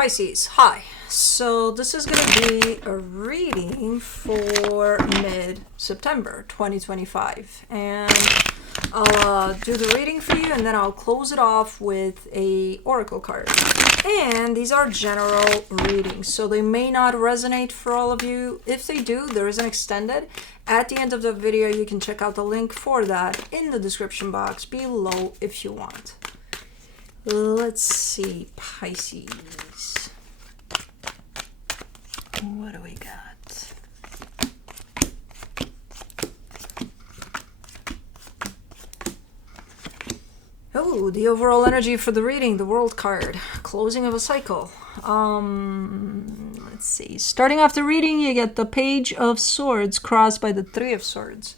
Pisces, hi. So this is going to be a reading for mid-September 2025. And I'll do the reading for you and then I'll close it off with a oracle card. And these are general readings, so they may not resonate for all of you. If they do, there is an extended. At the end of the video, you can check out the link for that in the description box below if you want. Let's see, Pisces. What do we got? Oh, the overall energy for the reading, the World card, closing of a cycle. Let's see. Starting off the reading, you get the Page of Swords crossed by the Three of Swords.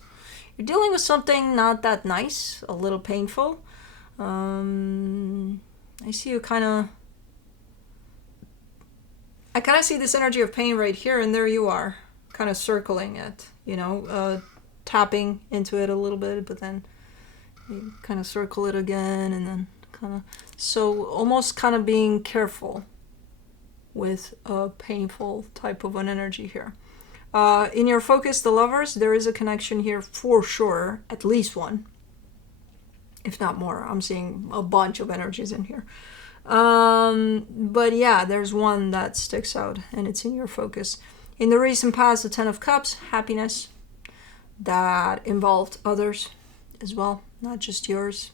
You're dealing with something not that nice, a little painful. I see you I kind of see this energy of pain right here, and there you are, kind of circling it, tapping into it a little bit, but then you kind of circle it again, and then so almost kind of being careful with a painful type of an energy here. In your focus, the Lovers, there is a connection here for sure, at least one, if not more. I'm seeing a bunch of energies in here. But yeah, there's one that sticks out and it's in your focus. In the recent past, the Ten of Cups, happiness that involved others as well, not just yours.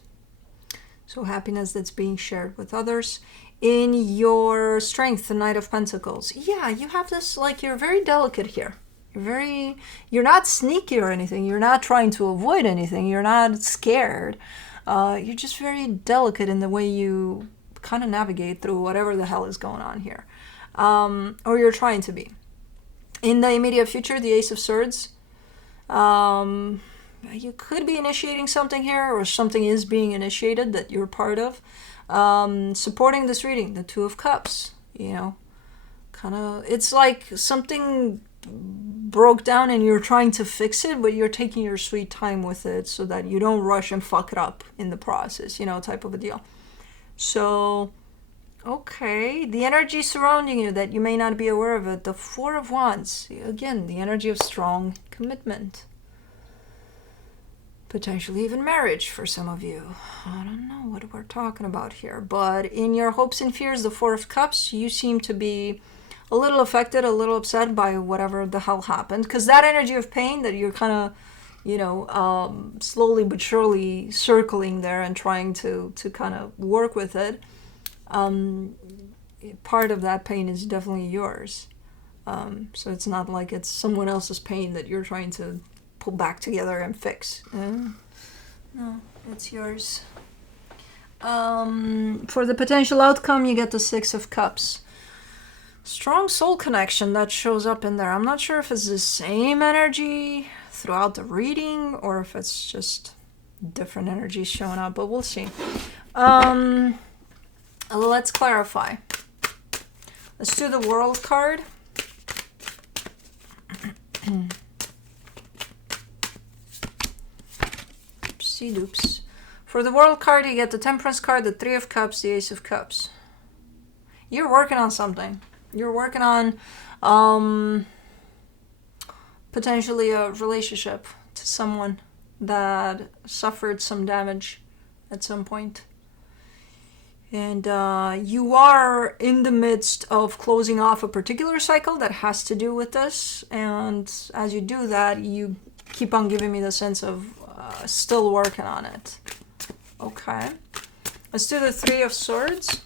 So happiness that's being shared with others. In your strength, the Knight of Pentacles. Yeah, you have this, you're very delicate here. You're not sneaky or anything. You're not trying to avoid anything. You're not scared. You're just very delicate in the way you kind of navigate through whatever the hell is going on here. Or you're trying to be. In the immediate future, the Ace of Swords. You could be initiating something here, or something is being initiated that you're part of. Supporting this reading, the Two of Cups. It's like something broke down and you're trying to fix it, but you're taking your sweet time with it so that you don't rush and fuck it up in the process, type of a deal. So, okay, the energy surrounding you that you may not be aware of it, the Four of Wands, again, the energy of strong commitment. Potentially even marriage for some of you. I don't know what we're talking about here, but in your hopes and fears, the Four of Cups, you seem to be a little affected, a little upset by whatever the hell happened, because that energy of pain that you're kind of, slowly but surely circling there and trying to kind of work with it, part of that pain is definitely yours. So it's not like it's someone else's pain that you're trying to pull back together and fix. No, it's yours. For the potential outcome, you get the Six of Cups. Strong soul connection that shows up in there. I'm not sure if it's the same energy throughout the reading or if it's just different energies showing up, but we'll see. Let's clarify. Let's do the World card. Oopsie doops. For the World card, you get the Temperance card, the Three of Cups, the Ace of Cups. You're working on something. You're working on potentially a relationship to someone that suffered some damage at some point. And you are in the midst of closing off a particular cycle that has to do with this. And as you do that, you keep on giving me the sense of still working on it. Okay. Let's do the Three of Swords.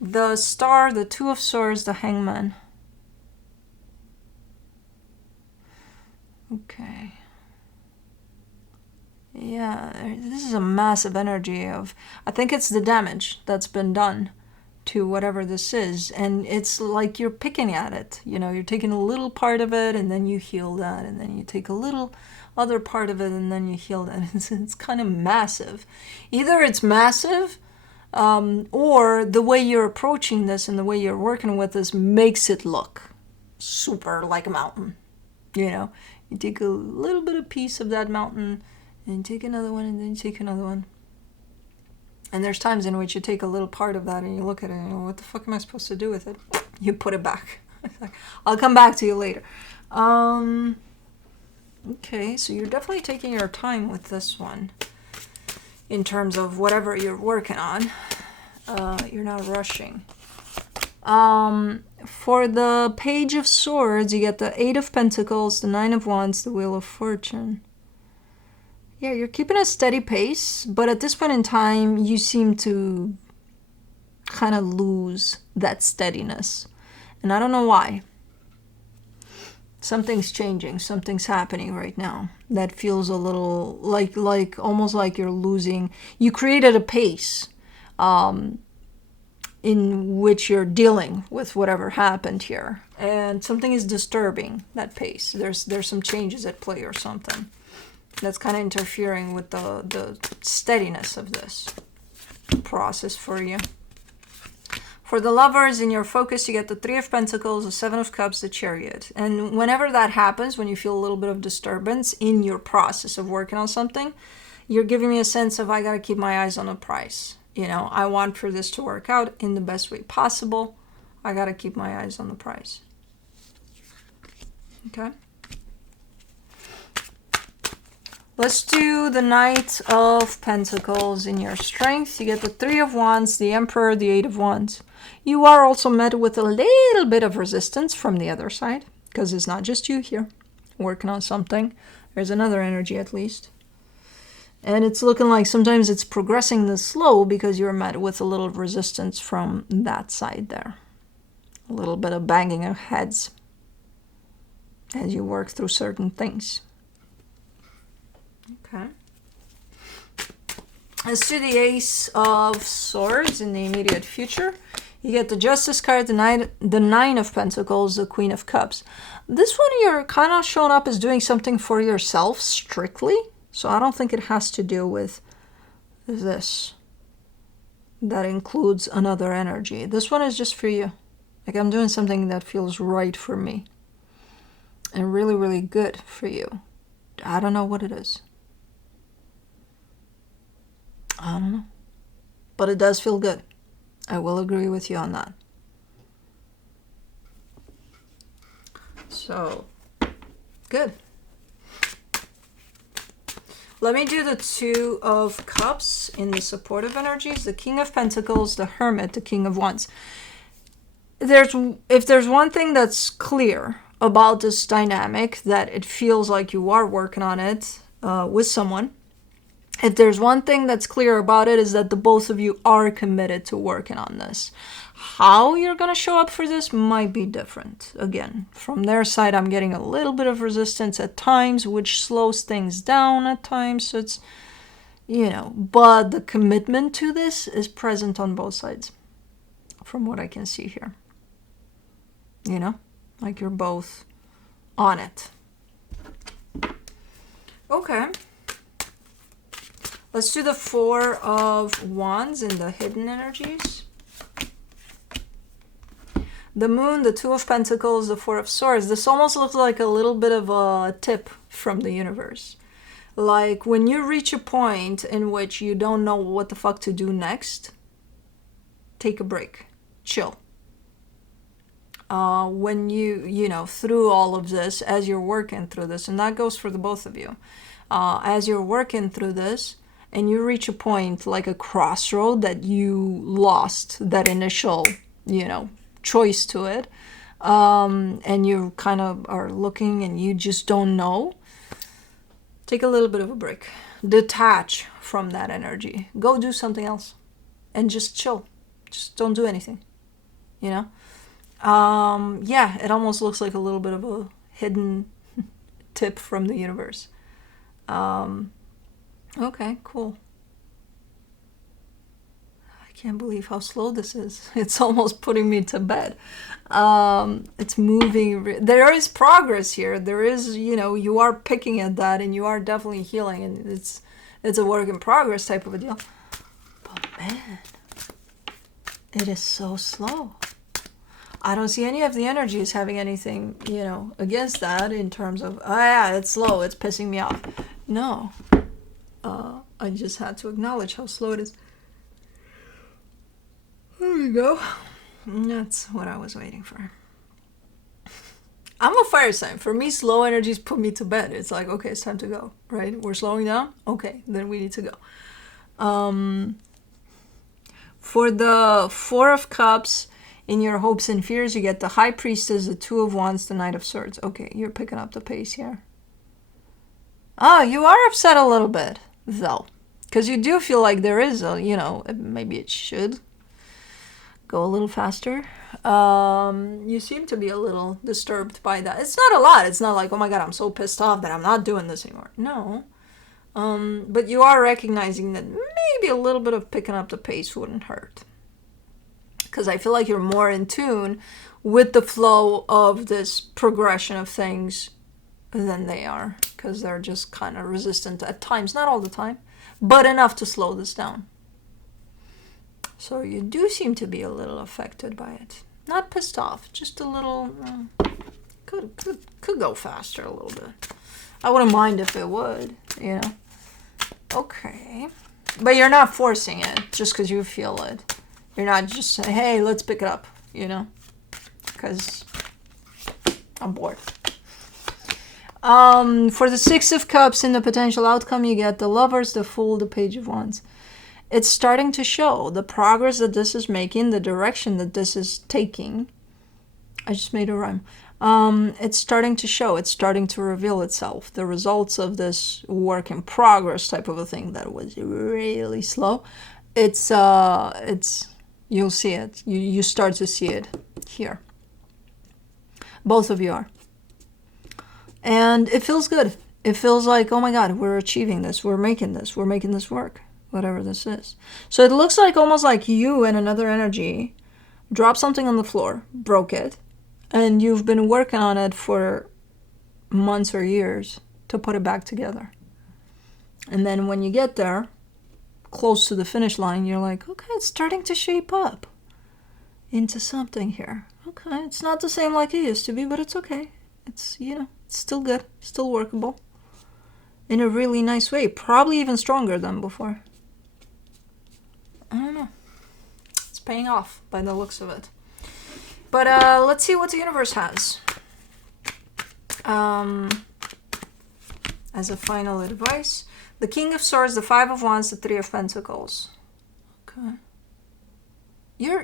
The Star, the Two of Swords, the Hangman. Okay. Yeah, this is a massive energy of, I think it's the damage that's been done to whatever this is. And it's like you're picking at it. You're taking a little part of it and then you heal that. And then you take a little other part of it and then you heal that. It's kind of massive. Either it's massive, or the way you're approaching this and the way you're working with this makes it look super like a mountain. You take a little bit of piece of that mountain and take another one and then take another one. And there's times in which you take a little part of that and you look at it and you go, what the fuck am I supposed to do with it? You put it back. I'll come back to you later. Okay, so you're definitely taking your time with this one in terms of whatever you're working on. You're not rushing. For the Page of Swords, you get the 8 of Pentacles, the 9 of Wands, the Wheel of Fortune. Yeah, you're keeping a steady pace, but at this point in time, you seem to kind of lose that steadiness. And I don't know why. Something's changing. Something's happening right now that feels a little like almost like you're losing. You created a pace in which you're dealing with whatever happened here. And something is disturbing that pace. There's some changes at play or something that's kind of interfering with the steadiness of this process for you. For the lovers, in your focus, you get the 3 of Pentacles, the 7 of Cups, the Chariot. And whenever that happens, when you feel a little bit of disturbance in your process of working on something, you're giving me a sense of, I got to keep my eyes on the prize. You know, I want for this to work out in the best way possible. I got to keep my eyes on the prize. Okay. Let's do the Knight of Pentacles in your strength. You get the 3 of Wands, the Emperor, the 8 of Wands. You are also met with a little bit of resistance from the other side, because it's not just you here working on something. There's another energy at least. And it's looking like sometimes it's progressing this slow because you're met with a little resistance from that side there. A little bit of banging of heads as you work through certain things. Okay. Let's do the Ace of Swords in the immediate future. You get the Justice card, the 9 of Pentacles, the Queen of Cups. This one you're kind of showing up as doing something for yourself strictly. So I don't think it has to do with this. That includes another energy. This one is just for you. Like I'm doing something that feels right for me. And really, really good for you. I don't know what it is. I don't know. But it does feel good. I will agree with you on that. So, good. Let me do the 2 of Cups in the supportive energies. The King of Pentacles, the Hermit, the King of Wands. If there's one thing that's clear about this dynamic, that it feels like you are working on it with someone. If there's one thing that's clear about it, is that the both of you are committed to working on this. How you're going to show up for this might be different. Again, from their side, I'm getting a little bit of resistance at times, which slows things down at times. So it's, you know, but the commitment to this is present on both sides, from what I can see here. You know, like you're both on it. Okay. Let's do the 4 of Wands in the hidden energies. The Moon, the 2 of Pentacles, the 4 of Swords. This almost looks like a little bit of a tip from the universe. Like when you reach a point in which you don't know what the fuck to do next, take a break. Chill. When you know, through all of this, as you're working through this, and that goes for the both of you, as you're working through this, and you reach a point like a crossroad that you lost that initial, you know, choice to it, and you kind of are looking and you just don't know, take a little bit of a break. Detach from that energy. Go do something else and just chill. Just don't do anything, you know? Yeah, it almost looks like a little bit of a hidden tip from the universe. Okay, cool. I can't believe how slow this is. It's almost putting me to bed. It's moving. There is progress here. There is, you know, you are picking at that and you are definitely healing, and it's a work in progress type of a deal. But man, it is so slow. I don't see any of the energies having anything, you know, against that in terms of, oh yeah, it's slow, it's pissing me off. No. I just had to acknowledge how slow it is. There you go. That's what I was waiting for. I'm a fire sign. For me, slow energies put me to bed. It's like, okay, it's time to go, right? We're slowing down? Okay, then we need to go. For the Four of Cups, in your hopes and fears, you get the High Priestess, the Two of Wands, the Knight of Swords. Okay, you're picking up the pace here. Oh, you are upset a little bit, though. Because you do feel like there is a, maybe it should go a little faster. You seem to be a little disturbed by that. It's not a lot. It's not like, oh my god, I'm so pissed off that I'm not doing this anymore. No. But you are recognizing that maybe a little bit of picking up the pace wouldn't hurt. Because I feel like you're more in tune with the flow of this progression of things than they are. Because they're just kind of resistant at times. Not all the time, but enough to slow this down. So you do seem to be a little affected by it. Not pissed off, just a little, could go faster a little bit. I wouldn't mind if it would, Okay. But you're not forcing it just because you feel it. You're not just saying, hey, let's pick it up, because I'm bored. For the Six of Cups in the potential outcome, you get the Lovers, the Fool, the Page of Wands. It's starting to show the progress that this is making, the direction that this is taking. I just made a rhyme. It's starting to show. It's starting to reveal itself. The results of this work in progress type of a thing that was really slow. You'll see it. You start to see it here. Both of you are. And it feels good. It feels like, oh my god, we're achieving this. We're making this work. Whatever this is. So it looks like almost like you and another energy dropped something on the floor, broke it, and you've been working on it for months or years to put it back together. And then when you get there, close to the finish line, you're like, okay, it's starting to shape up into something here. Okay, it's not the same like it used to be, but it's okay. It's, it's still good, still workable. In a really nice way, probably even stronger than before. I don't know. It's paying off by the looks of it. But let's see what the universe has. As a final advice, the King of Swords, the Five of Wands, the Three of Pentacles. Okay. You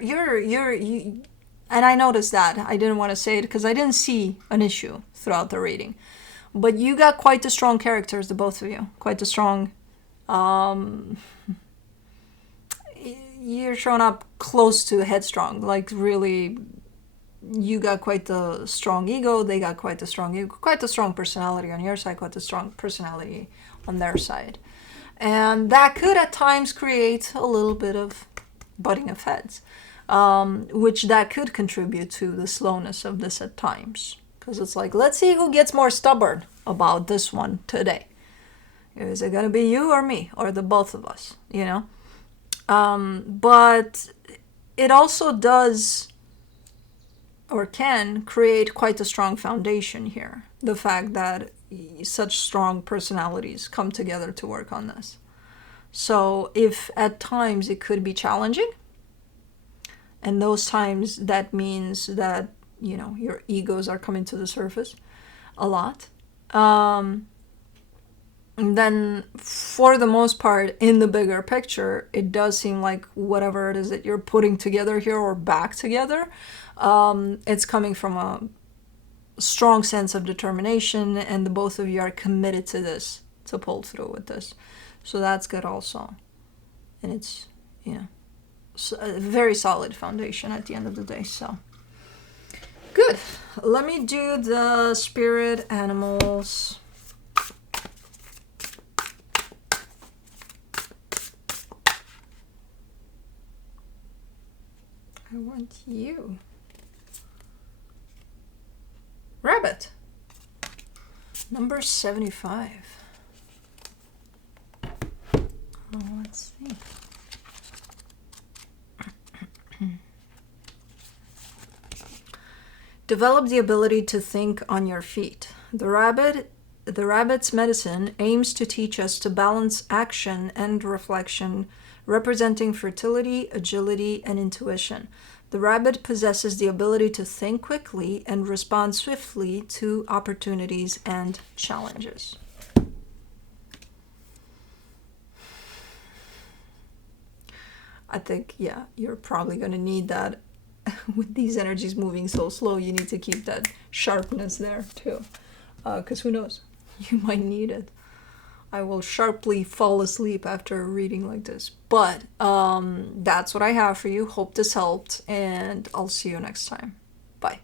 and I noticed that. I didn't want to say it because I didn't see an issue throughout the reading. But you got quite the strong characters, the both of you. Quite the strong. You're showing up close to headstrong. Like really, you got quite the strong ego. They got quite the strong ego. Quite the strong personality on your side. Quite the strong personality on their side. And that could at times create a little bit of butting of heads. Which that could contribute to the slowness of this at times. Because it's like, let's see who gets more stubborn about this one today. Is it going to be you or me? Or the both of us, But it also does or can create quite a strong foundation here. The fact that such strong personalities come together to work on this. So if at times it could be challenging, and those times that means that, your egos are coming to the surface a lot. Then for the most part, in the bigger picture, it does seem like whatever it is that you're putting together here or back together, it's coming from a strong sense of determination, and the both of you are committed to this, to pull through with this. So that's good also. And it's, a very solid foundation at the end of the day. So good. Let me do the spirit animals. I want you. Rabbit. Number 75. Let's see. Develop the ability to think on your feet. The rabbit's medicine aims to teach us to balance action and reflection representing fertility, agility, and intuition. The rabbit possesses the ability to think quickly and respond swiftly to opportunities and challenges. I think, yeah, you're probably going to need that. With these energies moving so slow, you need to keep that sharpness there too. Because who knows? You might need it. I will sharply fall asleep after a reading like this. But that's what I have for you. Hope this helped, and I'll see you next time. Bye.